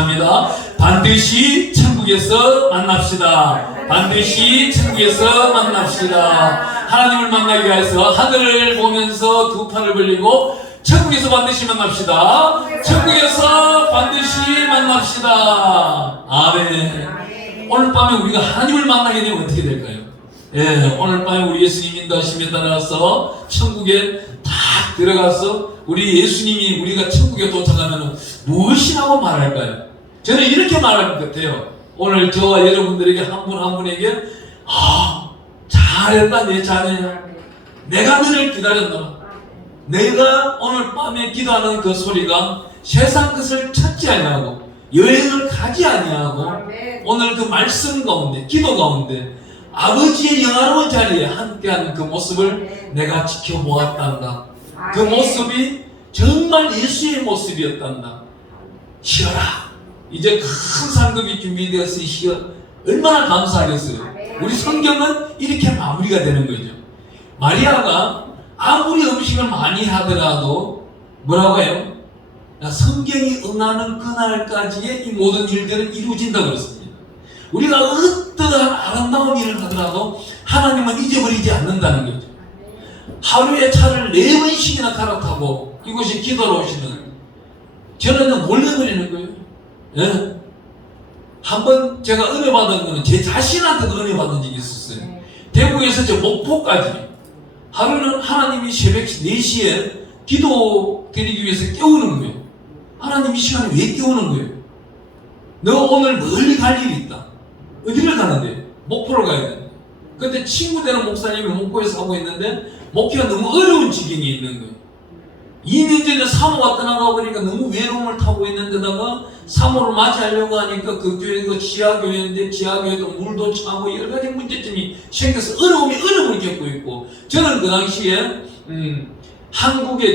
합니다. 반드시 천국에서 만납시다. 반드시 천국에서 만납시다. 하나님을 만나기 위해서 하늘을 보면서 두 팔을 벌리고 천국에서 반드시 만납시다. 천국에서 반드시 만납시다. 아멘. 오늘 밤에 우리가 하나님을 만나게 되면 어떻게 될까요? 예, 오늘 밤에 우리 예수님 인도하심에 따라서 천국에 딱 들어가서 우리 예수님이 우리가 천국에 도착하면 무엇이라고 말할까요? 저는 이렇게 말할 것 같아요. 오늘 저와 여러분들에게 한 분 한 분에게 잘했다 내 자네야. 내가 너를 기다렸노라. 내가 오늘 밤에 기도하는 그 소리가 세상 것을 찾지 아니하고 여행을 가지 아니하고 오늘 그 말씀 가운데 기도 가운데 아버지의 영화로운 자리에 함께하는 그 모습을 내가 지켜보았단다. 그 모습이 정말 예수의 모습이었단다. 쉬어라. 이제 큰 상급이 준비되었으니 쉬어. 얼마나 감사하겠어요. 우리 성경은 이렇게 마무리가 되는 거죠. 마리아가 아무리 음식을 많이 하더라도 뭐라고 해요? 성경이 응하는 그날까지의 이 모든 일들은 이루어진다고 그랬습니다. 우리가 어떠한 아름다운 일을 하더라도 하나님은 잊어버리지 않는다는 거죠. 하루에 차를 4번씩이나 갈아타고 이곳이 기도로 오시는, 저는 몰려버리는 거예요. 예? 한번 제가 은혜 받은 거는 제 자신한테도 은혜 받은 적이 있었어요. 대구에서 저 목포까지 하루는 하나님이 새벽 4시에 기도 드리기 위해서 깨우는 거예요. 하나님 이 시간에 왜 깨우는 거예요? 너 오늘 멀리 갈 일이 있다. 어디를 가는데? 목포를 가야 돼. 그때 친구 되는 목사님이 목포에서 하고 있는데 목표가 너무 어려운 지경에 있는 거예요. 2년 전에 사모가 떠나가 보니까 너무 외로움을 타고 있는데다가 사모를 맞이하려고 하니까 그 교회가 지하교회인데 지하교회도 물도 차고 여러 가지 문제점이 생겨서 어려움을 겪고 있고, 저는 그 당시에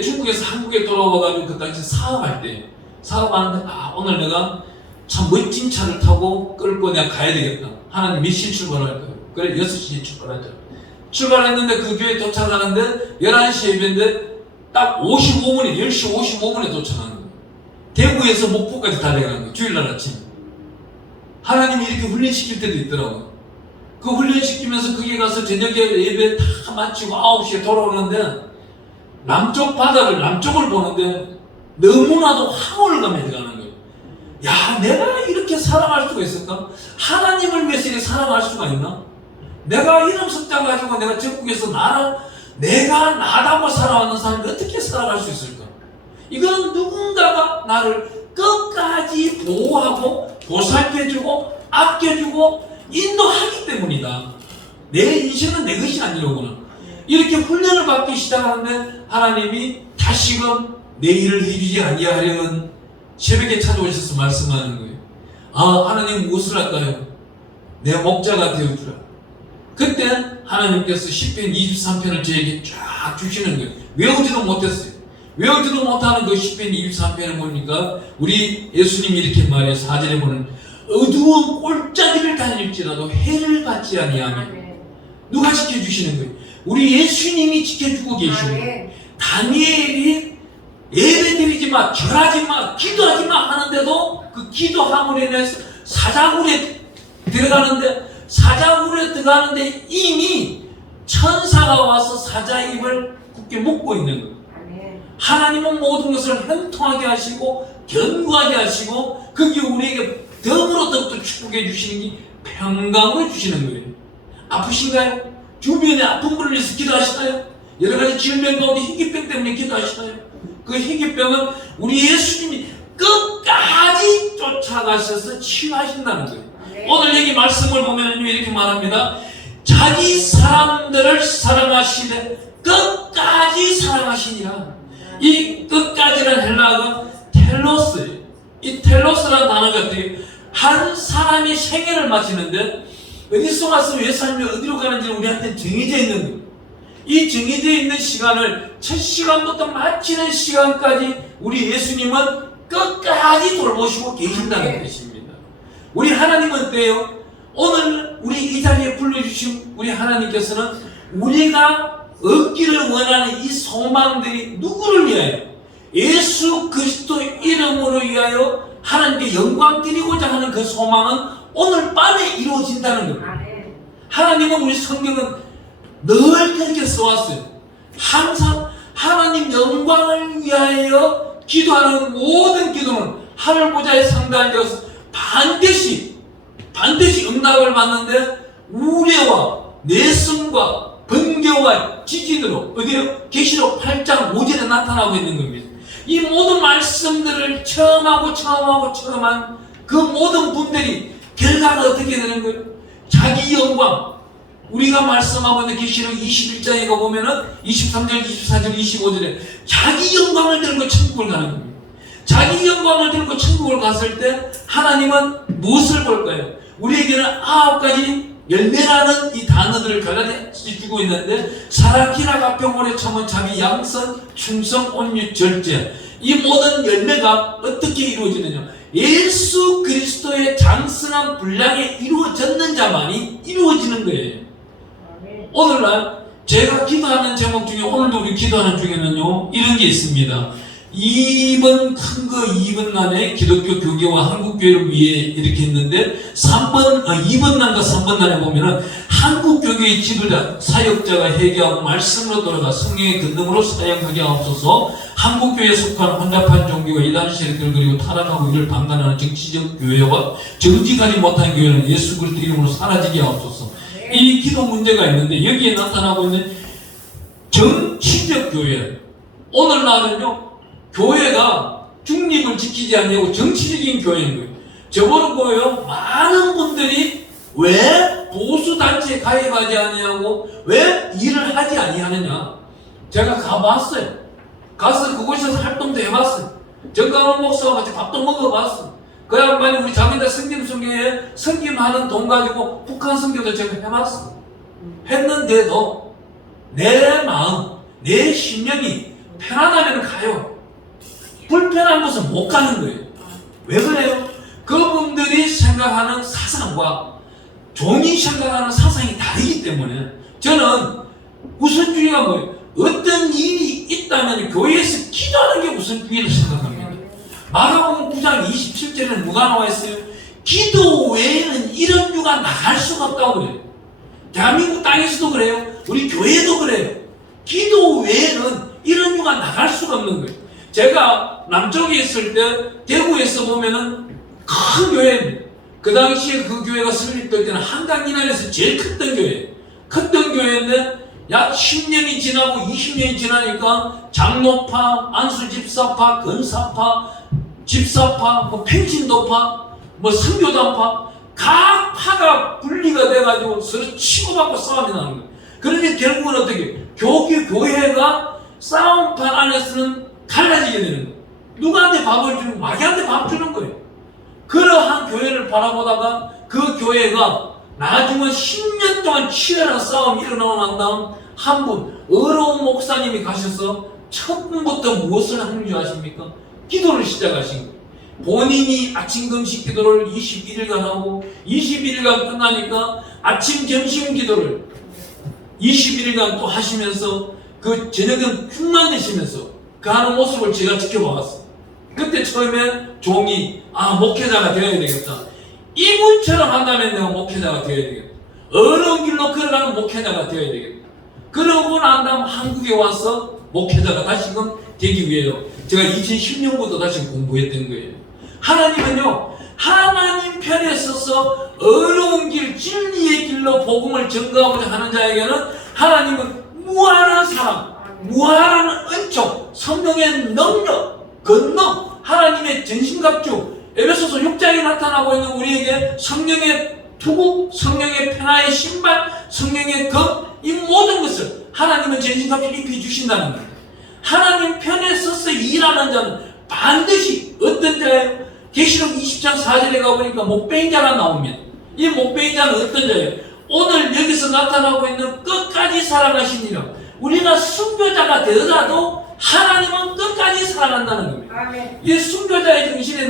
중국에서 한국에 돌아와가지고 그 당시 사업할 때 사업하는데 오늘 내가 참 멋진 차를 타고 끌고 내가 가야 되겠다. 하나님 몇 시에 출발할까요? 그래 6시에 출발하자. 출발했는데 그 교회 도착하는데 11시 예배인데 딱 55분에 10시 55분에 도착하는 거예요. 대구에서 목포까지 달려가는 거예요. 주일날 아침. 하나님이 이렇게 훈련시킬 때도 있더라고요. 그 훈련시키면서 거기 가서 저녁에 예배 다 마치고 9시에 돌아오는데 남쪽을 보는데 너무나도 황홀감에 들어가는 거예요. 야, 내가 이렇게 살아갈 수가 있을까? 하나님을 위해서 이렇게 살아갈 수가 있나? 내가 이름 석자 가지고 내가 전국에서 내가 나다고 살아왔는 사람이 어떻게 살아갈 수 있을까? 이건 누군가가 나를 끝까지 보호하고 보살펴주고 아껴주고 인도하기 때문이다. 내 인생은 내 것이 아니로구나. 이렇게 훈련을 받기 시작하는데 하나님이 다시금 내 일을 해주지 아니하려는 새벽에 찾아오셔서 말씀하는 거예요. 하나님 무엇을 할까요? 내 목자가 되어주라. 그때 하나님께서 시편 23편을 저에게 쫙 주시는 거예요. 외우지도 못했어요. 외우지도 못하는 그 시편 23편을 보니까 우리 예수님이 이렇게 말해요. 4절에 보는 어두운 골짜기를 다닐지라도 해를 받지 아니하며. 누가 지켜주시는 거예요? 우리 예수님이 지켜주고 계시는 거예요. 다니엘이 예배드리지 마, 절하지 마, 기도하지 마 하는데도 그 기도함으로 인해서 사자굴에 들어가는데 이미 천사가 와서 사자 입을 굳게 묶고 있는 거예요. 하나님은 모든 것을 형통하게 하시고 견고하게 하시고 거기에 우리에게 덤으로 더욱더 축복해 주시는 게 평강으로 주시는 거예요. 아프신가요? 주변에 아픈 분을 위해서 기도하시나요? 여러 가지 질병 가운데 희귀병 때문에 기도하시나요? 그 희귀병은 우리 예수님이 끝까지 쫓아가셔서 치유하신다는 거예요. 오늘 여기 말씀을 보면 이렇게 말합니다. 자기 사람들을 사랑하시되 끝까지 사랑하시니라. 이 끝까지란 헬라어가 텔로스예요. 이 텔로스라는 단어가 한 사람이 생애를 마치는데 어디서 와서 왜 삶이 어디로 가는지는 우리한테 정해져 있는 거예요. 이 정해져 있는 시간을 첫 시간부터 마치는 시간까지 우리 예수님은 끝까지 돌보시고 계신다는 뜻입니다. 우리 하나님은 어때요? 오늘 우리 이 자리에 불러주신 우리 하나님께서는 우리가 얻기를 원하는 이 소망들이 누구를 위하여? 예수 그리스도 이름으로 위하여 하나님께 영광 드리고자 하는 그 소망은 오늘 밤에 이루어진다는 겁니다. 하나님은 우리 성경은 늘 그렇게 써왔어요. 항상 하나님 영광을 위하여 기도하는 모든 기도는 하늘 보좌에 상달되어서 반드시 응답을 받는데 우레와 내성과 번개와 지진으로 어디요? 계시록 8장 5절에 나타나고 있는 겁니다. 이 모든 말씀들을 처음한 그 모든 분들이 결과가 어떻게 되는 거예요? 자기 영광. 우리가 말씀하고 있는 계시록 21장에 가보면은 23절, 24절, 25절에 자기 영광을 들고 천국을 가는 겁니다. 자기 영광을 들고 천국을 갔을 때 하나님은 무엇을 볼까요? 우리에게는 9가지 열매라는 이 단어들을 갈라지 주고 있는데 사라키라 가평원에 처음은 자비, 양선, 충성, 온유, 절제. 이 모든 열매가 어떻게 이루어지느냐? 예수 그리스도의 장성한 분량에 이루어졌는 자만이 이루어지는 거예요. 오늘날 제가 기도하는 제목 중에 오늘도 우리 기도하는 중에는요 이런 게 있습니다. 이번 큰 거 2번란에 기독교 교계와 한국교회를 위해 이렇게 했는데 2번 난과 3번 난에 보면은 한국교계의 지도자, 사역자가 회개하고 말씀으로 돌아가 성령의 근능으로 사역하게 하옵소서. 한국교회에 속한 혼잡한 종교와 이단 세력들 그리고 타락하고 이를 방관하는 정치적 교회와 정직하지 못한 교회는 예수 그리스도 이름으로 사라지게 하옵소서. 이 기도 문제가 있는데 여기에 나타나고 있는 정치적 교회. 오늘날은요 교회가 중립을 지키지 않냐고 정치적인 교회인 거예요. 저보고요 많은 분들이 왜 보수단체에 가입하지 않냐고 왜 일을 하지 아니하느냐. 제가 가봤어요. 가서 그곳에서 활동도 해봤어요. 정강원 목사와 같이 밥도 먹어봤어요. 그 양반이 우리 자민다 성김성교회에 성김하는 돈 가지고 북한 선교도 제가 해봤어요. 했는데도 내 마음, 내 심령이 편안하면 가요. 불편한 곳은 못 가는 거예요. 왜 그래요? 그분들이 생각하는 사상과 종이 생각하는 사상이 다르기 때문에 저는 우선주의가 뭐예요? 어떤 일이 있다면 교회에서 기도하는 게 우선주의를 생각합니다. 마가복음 9장 27절에는 누가 나와 있어요? 기도 외에는 이런 유가 나갈 수가 없다고 그래요. 대한민국 땅에서도 그래요. 우리 교회도 그래요. 기도 외에는 이런 유가 나갈 수가 없는 거예요. 제가 남쪽에 있을 때 대구에서 보면은 큰 교회입니다. 그 당시에 그 교회가 설립될 때는 한강 이남에서 제일 컸던 교회. 컸던 교회인데 약 10년이 지나고 20년이 지나니까 장로파, 안수집사파, 건사파, 집사파, 평신도파, 선교단파 각 파가 분리가 돼가지고 서로 치고받고 싸움이 나는 거예요. 그러니 결국은 어떻게 교회가 싸움판 안에서는 갈라지게 되는 거예요. 누구한테 밥을 주고 마귀한테 밥 주는 거예요. 그러한 교회를 바라보다가 그 교회가 나중에 10년 동안 치열한 싸움이 일어나고 난 다음 한 분 어려운 목사님이 가셔서 처음부터 무엇을 하는 줄 아십니까? 기도를 시작하신 거예요. 본인이 아침 금식 기도를 21일간 하고 21일간 끝나니까 아침 점심 기도를 21일간 또 하시면서 그 저녁은 흉만 드시면서 그 하는 모습을 제가 지켜봐왔어요. 그때 처음에 종이 목회자가 되어야 되겠다. 이분처럼 한다면 내가 목회자가 되어야 되겠다. 어려운 길로 걸어가는 목회자가 되어야 되겠다. 그러고 난 다음 한국에 와서 목회자가 다시금 되기 위해서 제가 2010년부터 다시 공부했던 거예요. 하나님은요 하나님 편에 서서 어려운 길 진리의 길로 복음을 전가하고자 하는 자에게는 하나님은 무한한 사랑, 무한한 은총, 성령의 능력, 권능, 하나님의 전신갑주, 에베소서 6장에 나타나고 있는 우리에게 성령의 투구, 성령의 편화의 신발, 성령의 검, 이 모든 것을 하나님은 전신갑주를 입혀주신다는 거예요. 하나님 편에 서서 일하는 자는 반드시 어떤 자예요? 계시록 20장 4절에 가보니까 목베인 자가 나옵니다. 이 목베인 자는 어떤 자예요? 오늘 여기서 나타나고 있는 끝까지 살아가십니다. 우리가 순교자가 되더라도 하나님은 끝까지 살아간다는 겁니다. 이 순교자의 정신의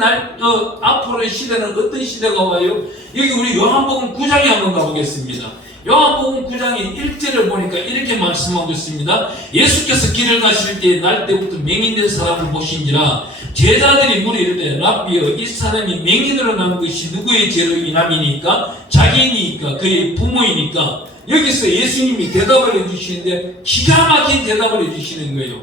앞으로의 시대는 어떤 시대가 와요? 여기 우리 요한복음 9장에 한번 가보겠습니다. 요한복음 9장의 1절을 보니까 이렇게 말씀하고 있습니다. 예수께서 길을 가실 때 날 때부터 맹인된 사람을 보신지라 제자들이 물어 이르되 랍비여 이 사람이 맹인으로 난 것이 누구의 죄로 인함이니까 자기니까 그의 부모이니까. 여기서 예수님이 대답을 해주시는데 기가 막힌 대답을 해주시는 거예요.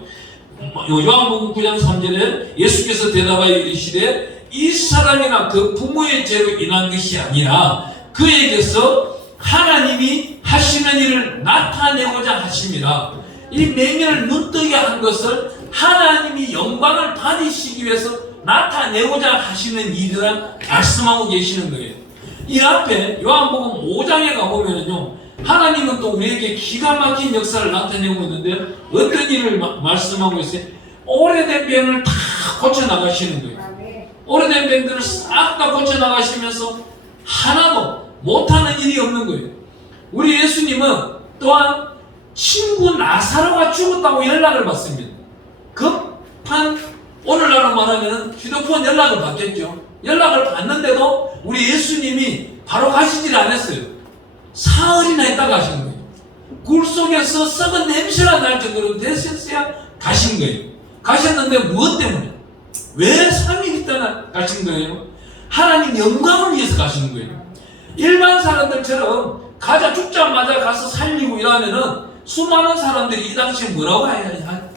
요한복음 9장 3절에 예수께서 대답하여 이르시되 이 사람이나 그 부모의 죄로 인한 것이 아니라 그에게서 하나님이 하시는 일을 나타내고자 하십니다. 이 맹인을 눈뜨게 한 것을 하나님이 영광을 받으시기 위해서 나타내고자 하시는 일이라 말씀하고 계시는 거예요. 이 앞에 요한복음 5장에 가보면요, 하나님은 또 우리에게 기가 막힌 역사를 나타내고 있는데 어떤 일을 말씀하고 있어요? 오래된 병을 다 고쳐나가시는 거예요. 오래된 병들을 싹 다 고쳐나가시면서 하나도 못하는 일이 없는 거예요. 우리 예수님은 또한 친구 나사로가 죽었다고 연락을 받습니다. 급한 오늘날로 말하면 휴대폰 연락을 받겠죠. 연락을 받는데도 우리 예수님이 바로 가시질 않았어요. 사흘이나 있다가 가신 거예요. 굴 속에서 썩은 냄새가 날 정도로 됐었어야 가신 거예요. 가셨는데 무엇 때문에? 왜 3일 있다가 가신 거예요? 하나님 영광을 위해서 가시는 거예요. 일반 사람들처럼 가자 죽자마자 가서 살리고 이러면은 수많은 사람들이 이 당시에 뭐라고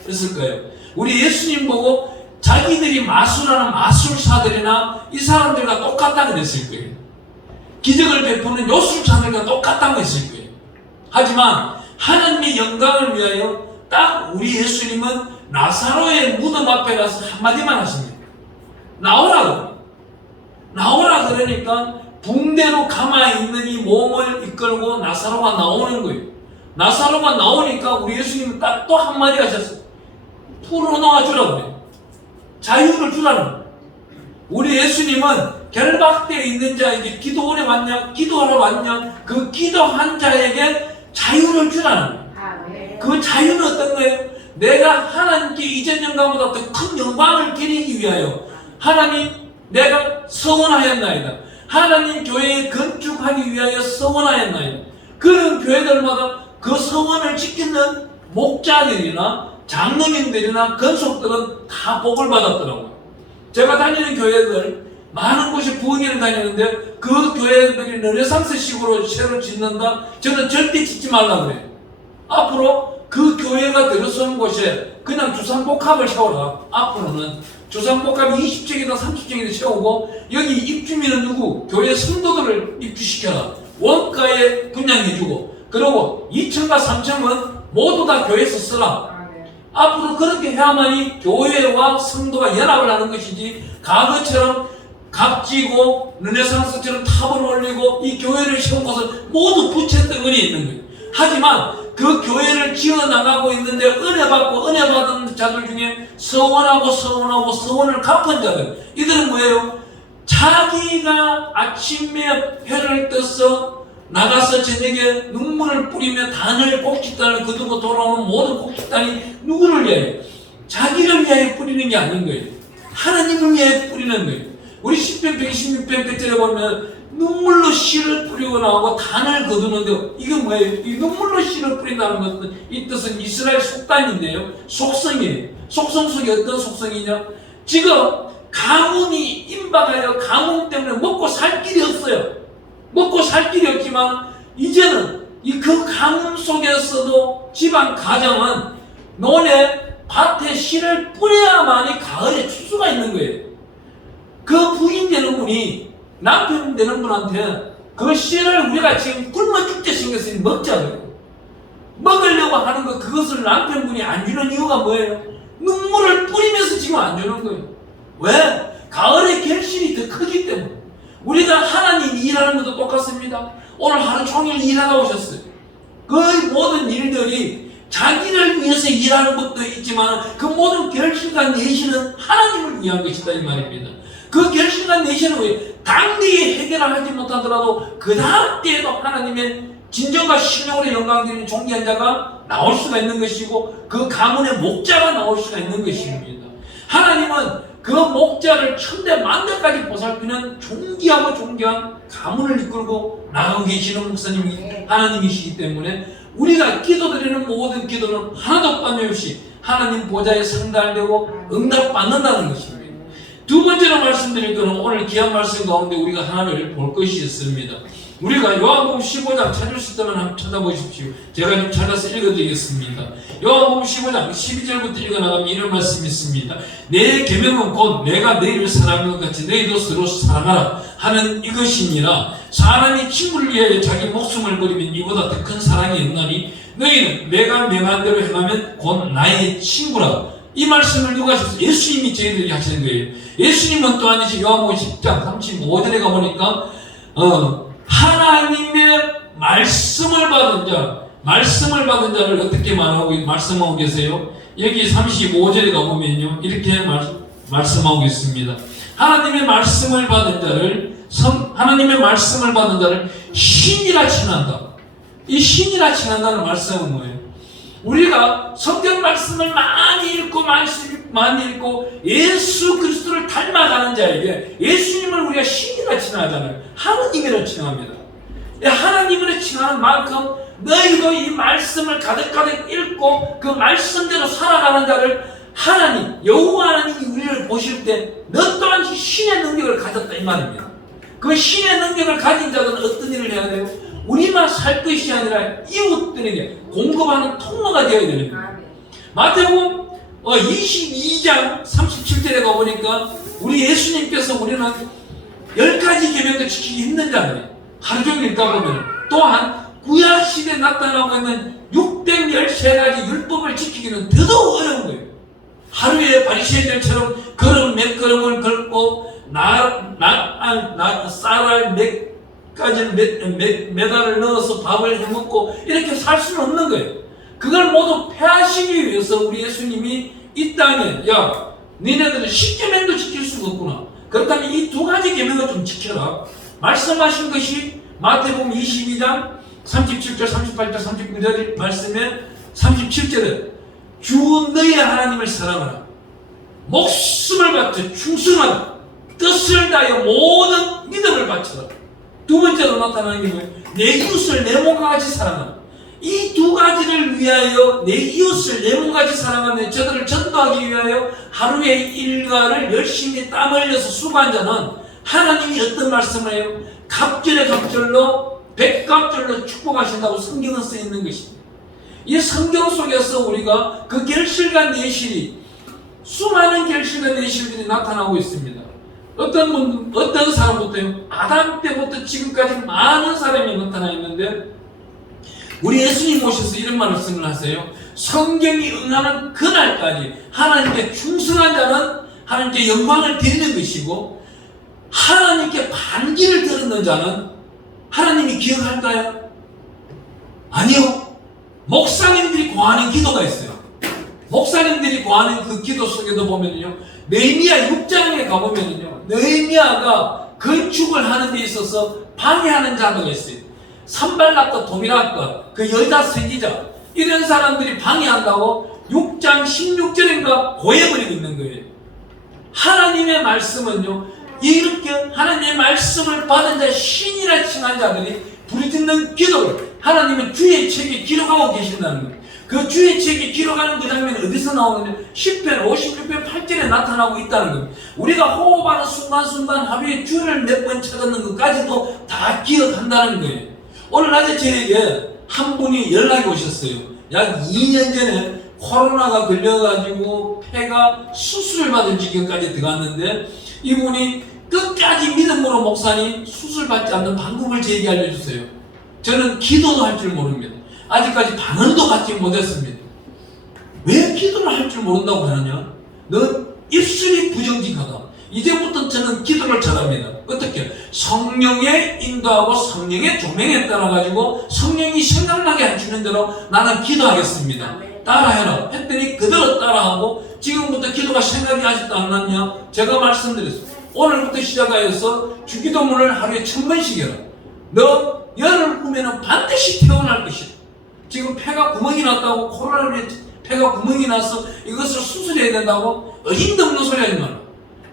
했을 거예요. 우리 예수님 보고 자기들이 마술하는 마술사들이나 이 사람들과 똑같다고 그랬을 거예요. 기적을 베푸는 요술사들과 똑같다고 했을 거예요. 하지만 하나님의 영광을 위하여 딱 우리 예수님은 나사로의 무덤 앞에 가서 한마디만 하십니다. 나오라고. 나오라 그러니까 붕대로 감아있는 이 몸을 이끌고 나사로가 나오는 거예요. 나사로가 나오니까 우리 예수님은 딱 또 한마디 하셨어요. 풀어놓아 주라고 그래요. 자유를 주라는 거예요. 우리 예수님은 결박되어 있는 자에게 기도하러 왔냐, 기도하러 왔냐, 그 기도한 자에게 자유를 주라는 거예요. 그 자유는 어떤 거예요? 내가 하나님께 이전 영광보다 더 큰 영광을 드리기 위하여 하나님 내가 서원하였나이다. 하나님 교회에 건축하기 위하여 서원하였나이다. 그런 교회들마다 그 서원을 지키는 목자들이나 장로님들이나 건속들은 다 복을 받았더라고요. 제가 다니는 교회들 많은 곳이 부흥회를 다니는데 그 교회들이 르네상스식으로 새로 짓는다? 저는 절대 짓지 말라고 그래요. 앞으로 그 교회가 들어서는 곳에 그냥 주상복합을 세워라. 앞으로는 주상복합 20층이나 30층이나 세우고 여기 입주민은 누구? 교회 성도들을 입주시켜라. 원가에 분양해주고 그리고 2층과 3층은 모두 다 교회에서 쓰라. 앞으로 그렇게 해야만이 교회와 성도가 연합을 하는 것이지 과거처럼 값지고 르네상스처럼 탑을 올리고 이 교회를 세운 것은 모두 부채 덩어리에 있는 거예요. 하지만 그 교회를 지어나가고 있는데 은혜 받고 은혜 받은 자들 중에 서원을 갚은 자들, 이들은 뭐예요? 자기가 아침에 해를 떠서 나가서 저녁에 눈물을 뿌리며 단을 꼭짓단을 거두고 돌아오는 모든 꼭짓단이 누구를 위하여? 자기를 위하여 뿌리는 게 아닌 거예요. 하나님을 위하여 뿌리는 거예요. 우리 10편 116편 1절에 보면 눈물로 씨를 뿌리고 나오고 단을 거두는데 이게 뭐예요? 이 눈물로 씨를 뿌린다는 것은 이 뜻은 이스라엘 속단인데요. 속성이에요. 속성 속에 어떤 속성이냐? 지금 가뭄이 임박하여 가뭄 때문에 먹고 살 길이 없어요. 먹고 살 길이 없지만 이제는 이 그 가뭄 속에서도 집안 가정은 논에 밭에 씨를 뿌려야만이 가을에 추수가 있는 거예요. 그 부인 되는 분이 남편 되는 분한테 그 씨를 우리가 지금 굶어 죽게 생겼으니 먹자 그래요. 먹으려고 하는 거 그것을 남편분이 안 주는 이유가 뭐예요? 눈물을 뿌리면서 지금 안 주는 거예요. 왜? 가을의 결실이 더 크기 때문에. 우리가 하나님 일하는 것도 똑같습니다. 오늘 하루 종일 일하다 오셨어요. 그 모든 일들이 자기를 위해서 일하는 것도 있지만 그 모든 결실과 내실은 하나님을 위한 것이다 이 말입니다. 그 결실과 내실은 왜? 당대에 해결을 하지 못하더라도 그 다음 때에도 하나님의 진정과 신령으로 영광 드리는 존귀한 자가 나올 수가 있는 것이고 그 가문의 목자가 나올 수가 있는 것입니다. 하나님은 그 목자를 천대 만대까지 보살피는 존귀하고 존귀한 가문을 이끌고 나가고 계시는 목사님이 하나님이시기 때문에 우리가 기도드리는 모든 기도는 하나도 빠짐없이 하나님 보좌에 상달되고 응답받는다는 것입니다. 두 번째로 말씀드릴 것은 오늘 귀한 말씀 가운데 우리가 하나를 볼 것이 있습니다. 우리가 요한복음 15장 찾을 수 있다면 한번 찾아보십시오. 제가 좀 찾아서 읽어드리겠습니다. 요한복음 15장 12절부터 읽어나가면 이런 말씀이 있습니다. 내 계명은 곧 내가 너희를 사랑하는 것 같이 너희도 서로 사랑하라 하는 이것이니라. 사람이 친구를 위하여 자기 목숨을 버리면 이보다 더 큰 사랑이 없나니 너희는 내가 명한 대로 행하면 곧 나의 친구라. 이 말씀을 누가 하셨어요? 예수님이 저희들에게 하시는 거예요. 예수님은 또한 이제 요한복음 10장 35절에 가보니까 하나님의 말씀을 받은 자를 어떻게 말씀하고 계세요? 여기 35절에 가보면요 이렇게 말씀하고 있습니다. 하나님의 말씀을 받은 자를 신이라 칭한다. 이 신이라 칭한다는 말씀은 뭐예요? 우리가 성경 말씀을 많이 읽고 예수 그리스도를 닮아가는 자에게 예수님을 우리가 신이라 칭하잖아요. 하느님이라 칭합니다. 하나님으로 칭하는 만큼 너희도 이 말씀을 가득가득 읽고 그 말씀대로 살아가는 자를 하나님, 여호와 하나님이 우리를 보실 때 너 또한 신의 능력을 가졌다 이 말입니다. 그 신의 능력을 가진 자들은 어떤 일을 해야 돼요? 우리만 살 것이 아니라 이웃들에게 공급하는 통로가 되어야 되는 거예요. 마태복음 22장 37절에 가보니까 우리 예수님께서 우리는 10가지 계명도 지키기 힘든 자들이에요. 하루 종일 읽다 보면 또한 구약시대에 나타나고 있는 613가지 율법을 지키기는 더더욱 어려운 거예요. 하루에 바리새인들처럼 걸음 몇 걸음을 걷고 쌀알 몇 가지 몇 알을 넣어서 밥을 해먹고 이렇게 살 수는 없는 거예요. 그걸 모두 폐하시기 위해서 우리 예수님이 이 땅에 야 니네들은 10계명도 지킬 수가 없구나. 그렇다면 이 두 가지 계명을 좀 지켜라. 말씀하신 것이 마태복음 22장 37절, 38절, 39절 말씀에 37절에 주 너희 하나님을 사랑하라. 목숨을 바쳐 충성하라. 뜻을 다하여 모든 믿음을 바쳐라. 두 번째로 나타나는 게 뭐예요? 내 이웃을 내 몸과 같이 사랑하라. 이 두 가지를 위하여 내 이웃을 내 몸과 같이 사랑하며 저들을 전도하기 위하여 하루의 일과를 열심히 땀 흘려서 수고한 자는 하나님이 어떤 말씀을 해요? 갑절에 갑절로 백갑절로 축복하신다고 성경은 쓰여 있는 것입니다. 이 성경 속에서 우리가 그 결실과 내실이 수많은 결실과 내실들이 나타나고 있습니다. 어떤 사람부터요? 아담 때부터 지금까지 많은 사람이 나타나 있는데 우리 예수님 오셔서 이런 말씀을 하세요. 성경이 응하는 그날까지 하나님께 충성한 자는 하나님께 영광을 드리는 것이고 하나님께 반기를 들었는 자는 하나님이 기억할까요? 아니요. 목사님들이 구하는 기도가 있어요. 목사님들이 구하는 그 기도 속에도 보면요, 느헤미야 6장에 가보면요, 느헤미야가 건축을 하는 데 있어서 방해하는 자가 있어요. 산발락과 도비락과 그 여자 선지자 이런 사람들이 방해한다고 6장 16절인가 고해버리고 있는 거예요. 하나님의 말씀은요, 이렇게 하나님의 말씀을 받은 자 신이라 칭한 자들이 부르짖는 기도를 하나님은 주의 책에 기록하고 계신다는 거예요. 그 주의 책에 기록하는 그 장면이 어디서 나오느냐? 10편 56편 8절에 나타나고 있다는 거예요. 우리가 호흡하는 순간순간 하루에 주를 몇 번 찾았는 것까지도 다 기억한다는 거예요. 오늘 낮에 저에게 한 분이 연락이 오셨어요. 약 2년 전에 코로나가 걸려가지고 폐가 수술을 받을 지경까지 들어갔는데 이분이 끝까지 믿음으로 목사님 수술받지 않는 방법을 저에게 알려주세요. 저는 기도도 할 줄 모릅니다. 아직까지 방언도 받지 못했습니다. 왜 기도를 할 줄 모른다고 하느냐? 너 입술이 부정직하다. 이제부터 저는 기도를 잘합니다. 어떻게? 성령의 인도하고 성령의 조명에 따라가지고 성령이 생각나게 해주는 대로 나는 기도하겠습니다. 따라해라 했더니 그대로 따라하고 지금부터 기도가 생각이 아직도 안 났냐? 제가 말씀드렸습니다. 오늘부터 시작하여서 주기도문을 하루에 1000번씩 해라. 너 열흘 후면은 반드시 태어날 것이다. 지금 폐가 구멍이 났다고 코로나로 폐가 구멍이 나서 이것을 수술해야 된다고 어림도 없는 소리 하지 마라.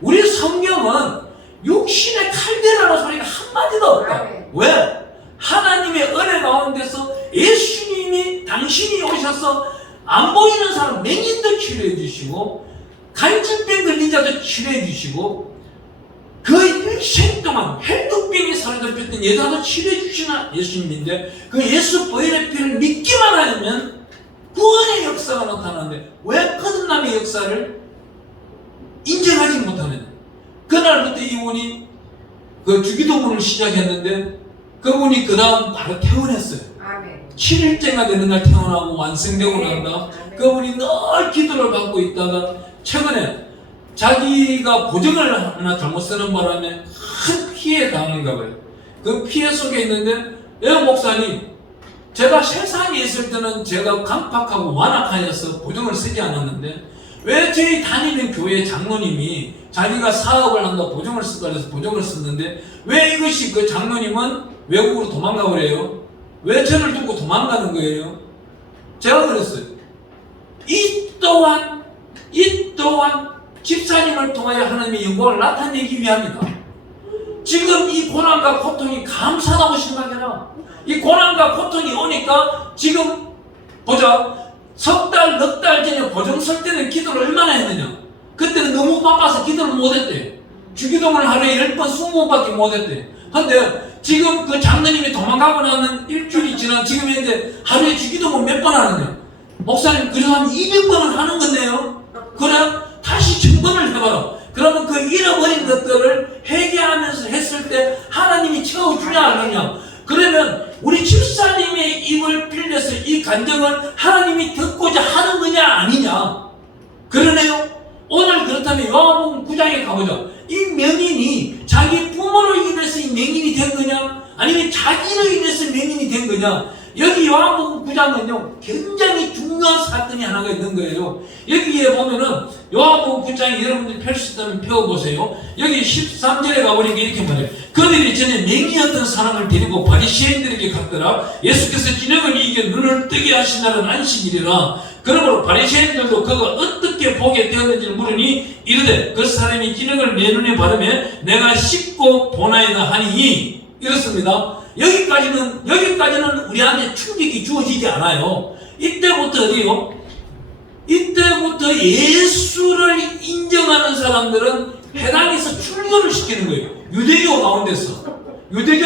우리 성경은 육신의 칼대라는 소리가 한마디도 없다. 왜? 하나님의 은혜 가운데서 예수님이 당신이 오셔서 안 보이는 사람 맹인도 치료해 주시고 간질병 걸린 자도 치료해 주시고 그 일생 동안 혈毒병에 사로잡혔던 여자도 치료해 주시는 예수님인데 그 예수 보혈의 피를 믿기만 하면 구원의 역사가 나타나는데 왜 거듭남의 역사를 인정하지 못하느냐. 그날부터 이분이 그 주기도문을 시작했는데 그분이 그 다음 바로 퇴원했어요. 7일째가 되는 날 퇴원하고 완성되고 난다. 그분이 늘 기도를 받고 있다가 최근에 자기가 보증을 하나 잘못 쓰는 바람에 큰 피해 당한가 봐요. 그 피해 속에 있는데 목사님, 제가 세상에 있을 때는 제가 강팍하고 완악하여서 보증을 쓰지 않았는데 왜 저희 다니는 교회 장로님이 자기가 사업을 한다고 보증을 쓸까 해서 보증을 썼는데 왜 이것이 그 장로님은 외국으로 도망가 그래요? 왜 저를 두고 도망가는 거예요? 제가 그랬어요. 이 또한 집사님을 통하여 하나님의 영광을 나타내기 위함이다. 지금 이 고난과 고통이 감사하고 심하게나 이 고난과 고통이 오니까 지금 보자. 석 달, 넉 달 전에 보증 쓸 때는 기도를 얼마나 했느냐. 그때는 너무 바빠서 기도를 못했대. 주기도문을 하루에 10번, 20번밖에 못했대. 근데 지금 그 장로님이 도망가고 나는 일주일이 지난 지금 현재 하루에 주기도문 몇 번 하느냐. 목사님 그래서 한 200번을 하는 건데요. 그래? 다시 1000번을 해봐라. 그러면 그 잃어버린 것들을 회개하면서 했을 때 하나님이 채워주냐 안 하냐. 그러면 우리 집사님의 입을 빌려서 이 간증을 하나님이 듣고자 하는 거냐 아니냐. 그러네요. 오늘 그렇다면 요한복음 9장에 가보자. 이 명인이 자기 부모로 인해서 이 명인이 된 거냐 아니면 자기로 인해서 명인이 된 거냐. 여기 요한복음 9장은요 굉장히 중요한 사건이 하나가 있는 거예요. 여기에 보면은 요한복음 9장에 여러분들이 펼 수 있다면 펴보세요. 여기 13절에 가보니까 이렇게 말해요. 그들이 전에 맹인이었던 사람을 데리고 바리새인들에게 갔더라. 예수께서 진흙을 이겨 눈을 뜨게 하시나는 안식일이라. 그러므로 바리새인들도 그가 어떻게 보게 되었는지를 물으니 이르되 그 사람이 진흙을 내 눈에 바르며 내가 씻고 보나이다 하니 이렇습니다. 여기까지는 우리한테 충격이 주어지지 않아요. 이때부터 어디요? 이때부터 예수를 인정하는 사람들은 회당에서 출교를 시키는 거예요. 유대교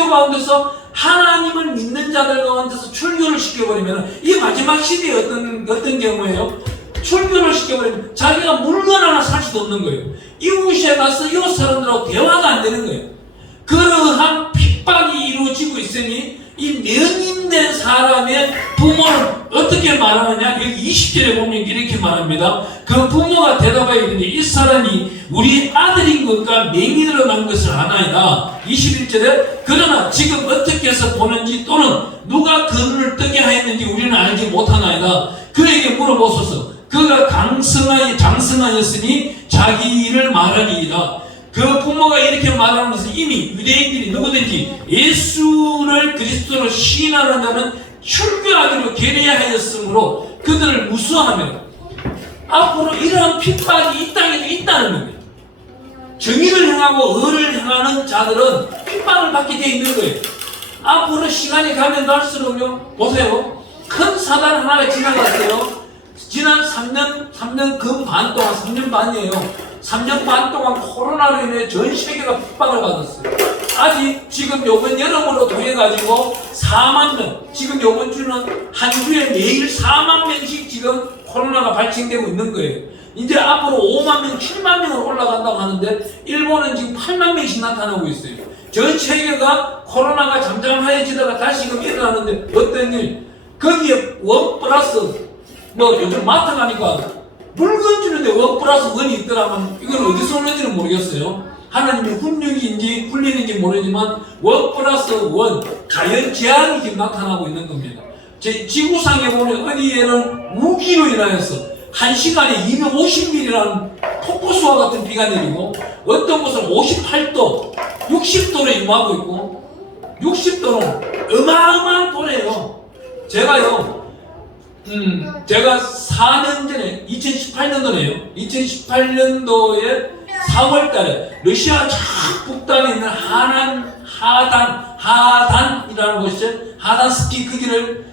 가운데서 하나님을 믿는 자들 가운데서 출교를 시켜버리면 이 마지막 시대에 어떤 경우예요? 출교를 시켜버리면 자기가 물건 하나 살 수도 없는 거예요. 이웃에 가서 이웃 사람들하고 대화가 안 되는 거예요. 그러한 핍박이 이루어지고 있으니 이 명인된 사람의 부모는 어떻게 말하느냐. 여기 20절에 보면 이렇게 말합니다. 그 부모가 대답하여 이르되 이 사람이 우리 아들인 것과 맹인으로 난 것을 아나이다. 21절에 그러나 지금 어떻게 해서 보는지 또는 누가 그 눈을 뜨게 하였는지 우리는 알지 못하나이다. 그에게 물어보소서. 그가 장성하였으니 자기 일을 말하니이다. 그 부모가 이렇게 말하는 것은 이미 유대인들이 누구든지 예수를 그리스도로 시인하는 자는 출교하기로 결의하였으므로 그들을 무수하며 앞으로 이러한 핍박이 이 땅에도 있다는 겁니다. 정의를 행하고 의를 행하는 자들은 핍박을 받게 되어 있는 거예요. 앞으로 시간이 가면 갈수록요, 보세요. 큰 사단 하나가 지나갔어요. 지난 3년 금 반 동안 3년 반이에요. 3년 반 동안 코로나로 인해 전 세계가 핍박을 받았어요. 아직 지금 요번 여름으로 통해가지고 4만 명, 지금 요번 주는 한 주에 매일 4만 명씩 지금 코로나가 발생되고 있는 거예요. 이제 앞으로 5만 명, 7만 명으로 올라간다고 하는데 일본은 지금 8만 명씩 나타나고 있어요. 전 세계가 코로나가 잠잠해지다가 다시금 일어나는데 어떤 일? 거기에 원 플러스 요즘 마트 가니까 물건 주는데 원 플러스 원이 있더라면 이건 어디서 오는지는 모르겠어요. 하나님의 훈육인지 훈련인지 모르지만 원 플러스 원 자연 재앙이 지금 나타나고 있는 겁니다. 지구상에 보면 어디에는 우기로 인하여서 1시간에 250mm라는 폭포수와 같은 비가 내리고 어떤 곳은 58도, 60도로 임하고 있고 60도는 어마어마한 도래예요. 제가 4년 전에 2018년도네요. 2018년도에 4월 달에 러시아 저 북단에 있는 하단이라는 곳에 하단스키 거기를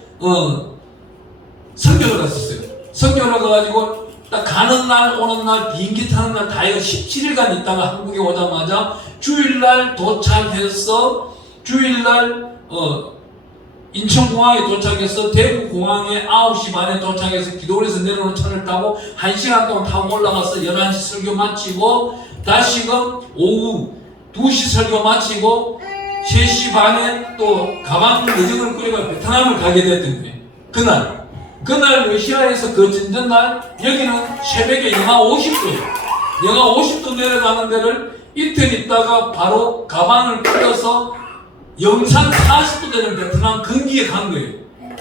선교를 갔었어요. 선교를 가가지고 딱 가는 날 오는 날 비행기 타는 날 다 해서 17일간 있다가 한국에 오자마자 주일날 도착해서 주일날 인천공항에 도착해서 대구공항에 9시 반에 도착해서 기도원에서 내려오는 차를 타고 1시간 동안 타고 올라가서 11시 설교 마치고 다시금 오후 2시 설교 마치고 3시 반에 또 가방 여정을 꾸려가 베트남을 가게 됐던 거예요. 그날 러시아에서 그 전날 여기는 새벽에 영하 50도예요. 영하 50도 내려가는 데를 이틀 있다가 바로 가방을 끌어서 영상 40도 되는 베트남 건기에 간 거예요.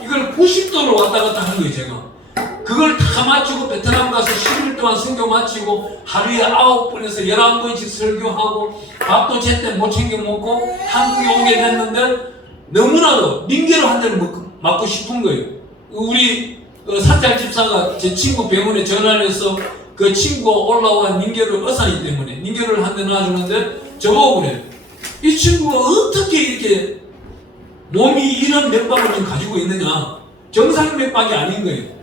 이걸 90도로 왔다 갔다 한 거예요, 제가. 그걸 다 마치고 베트남 가서 10일 동안 설교 마치고 하루에 9번에서 11번씩 설교하고 밥도 제때 못 챙겨 먹고 한국에 오게 됐는데 너무나도 민계로 한 대를 맞고 싶은 거예요. 우리 사찰 집사가 제 친구 병원에 전화를 해서 그 친구가 올라와 민계를 어사니 때문에 민계를 한 대 놔주는데 저보고 그래. 이 친구가 어떻게 이렇게 몸이 이런 맥박을 좀 가지고 있느냐. 정상 맥박이 아닌 거예요.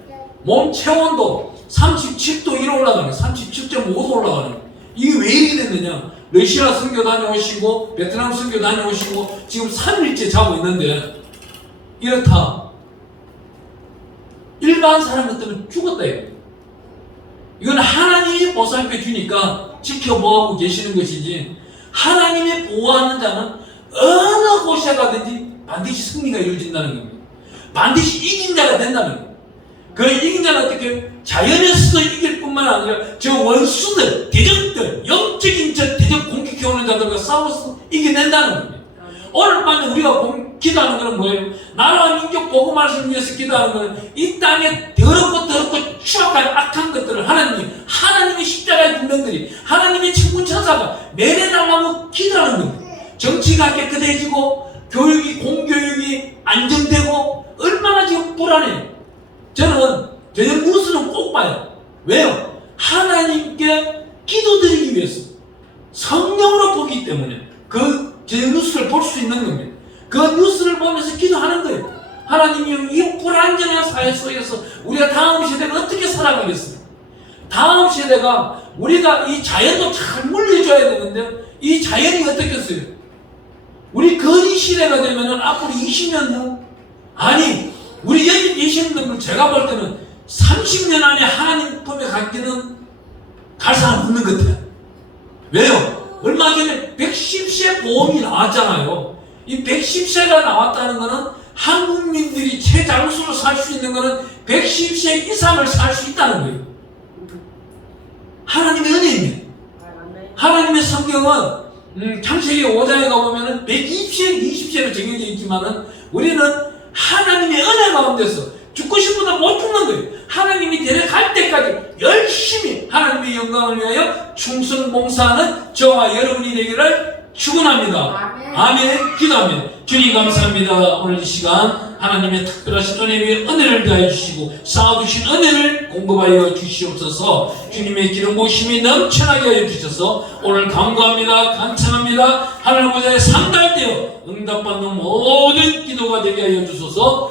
몸 체온도 37도 1 올라가는 37.5도 올라가는 이게 왜 이렇게 됐느냐. 러시아 선교 다녀오시고 베트남 선교 다녀오시고 지금 3일째 자고 있는데 이렇다. 일반 사람 같으면 죽었다 이거. 이건 하나님이 보살펴 주니까 지켜보고 계시는 것이지 하나님이 보호하는 자는 어느 곳에 가든지 반드시 승리가 이루어진다는 겁니다. 반드시 이긴 자가 된다는 겁니다. 그 이긴 자는 어떻게 자연에서도 이길 뿐만 아니라 저 원수들, 대적들, 영적인 저 대적 공격해오는 자들과 싸워서 이겨낸다는 겁니다. 오늘 밤에 우리가 기도하는 것은 뭐예요? 나라와 민족 복음 말씀을 위해서 기도하는 것은 이 땅에 더럽고 추악한 악한 것들을 하나님이 십자가의 군병들이 하나님의 천군 천사가 매래달라고 기도하는 겁니다. 정치가 깨끗해지고 공교육이 안정되고 얼마나 지금 불안해요. 저는 저녁 뉴스는 꼭 봐요. 왜요? 하나님께 기도드리기 위해서 성령으로 보기 때문에 저녁 뉴스를 볼 수 있는 겁니다. 그 뉴스를 보면서 기도하는 거예요. 하나님이 이 불안전한 사회 속에서 우리가 다음 세대가 어떻게 살아가겠어요? 다음 세대가 우리가 이 자연도 잘 물려줘야 되는데 이 자연이 어떻겠어요? 우리 거리 시대가 되면은 앞으로 20년 후 아니 우리 여기 계시는 분들 제가 볼 때는 30년 안에 하나님 품에 갈 사람 없는 것 같아요. 왜요? 얼마 전에 110세 보험이 나왔잖아요. 이 110세가 나왔다는 것은 한국민들이 최장수로 살 수 있는 것은 110세 이상을 살 수 있다는 거예요. 하나님의 은혜입니다. 하나님의 성경은 창세기 5장에 가보면 120세, 20세로 정해져 있지만은 우리는 하나님의 은혜 가운데서 죽고 싶어도 못 죽는 거예요. 하나님이 데려갈 때까지 열심히 하나님의 영광을 위하여 충성 봉사하는 저와 여러분이 되기를 축원합니다. 아멘. 기도합니다. 주님 감사합니다. 오늘 이 시간 하나님의 특별하신 은혜 위에 은혜를 더해 주시고 쌓아두신 은혜를 공급하여 주시옵소서. 주님의 기름 부으심이 넘쳐나게 하여 주셔서 오늘 간구합니다. 감사합니다. 하늘 아버지의 상달되어 응답받는 모든 기도가 되게 하여 주소서.